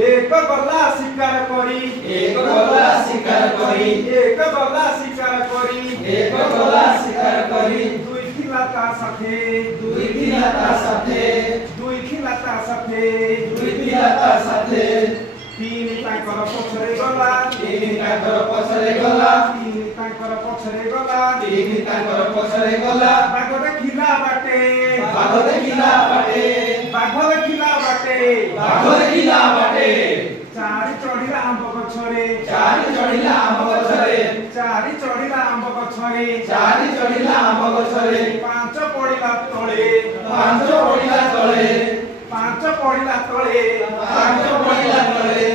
एक गला शिकार करी एक गला शिकार करी एक गला शिकार करी एक गला शिकार करी दुई खिलाता साथे दुई खिलाता साथे दुई खिलाता साथे दुई खिलाता साथे तीन तांकर पछरे गला तीन तांकर पछरे गला तीन तांकर पछरे गला तीन तांकर पछरे गला बाघ देखिला बाटे बाघ देखिला बाटे बाघ देखिला बाटे बाघ देखिला बाटे चारि चढ़िला आंब गछरे चारि चढ़िला आंब गछरे चारि चढ़िला आंब गछरे चारि चढ़िला आंब गछरे पांच पड़िला तळे पांच पड़िला तळे पांच पड़िला तळे पांच पड़िला तळे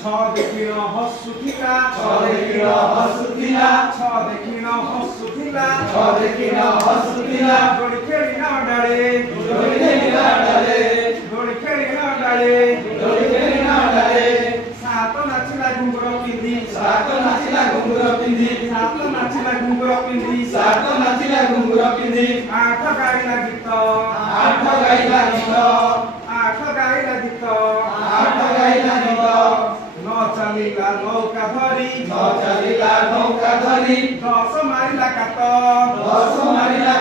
छ देखिन हसुथिला छ देखिन हसुथिला छ देखिन हसुथिला छ देखिन हसुथिला गोड़ी खेलिना डाले दोडी खेलिना डाले गोड़ी खेलिना डाले दोडी खेलिना डाले सात नाचिला घुंगर पिंधी सात नाचिला घुंगर पिंधी सात नाचिला घुंगर पिंधी सात नाचिला घुंगर पिंधी आठ गाइला गीत आठ गाइला गीत आठ गाइला गीत आठ गाइला गीत न चलिला नौका धरी न चलिला नौका धरी दस मारिला कात दस मारिला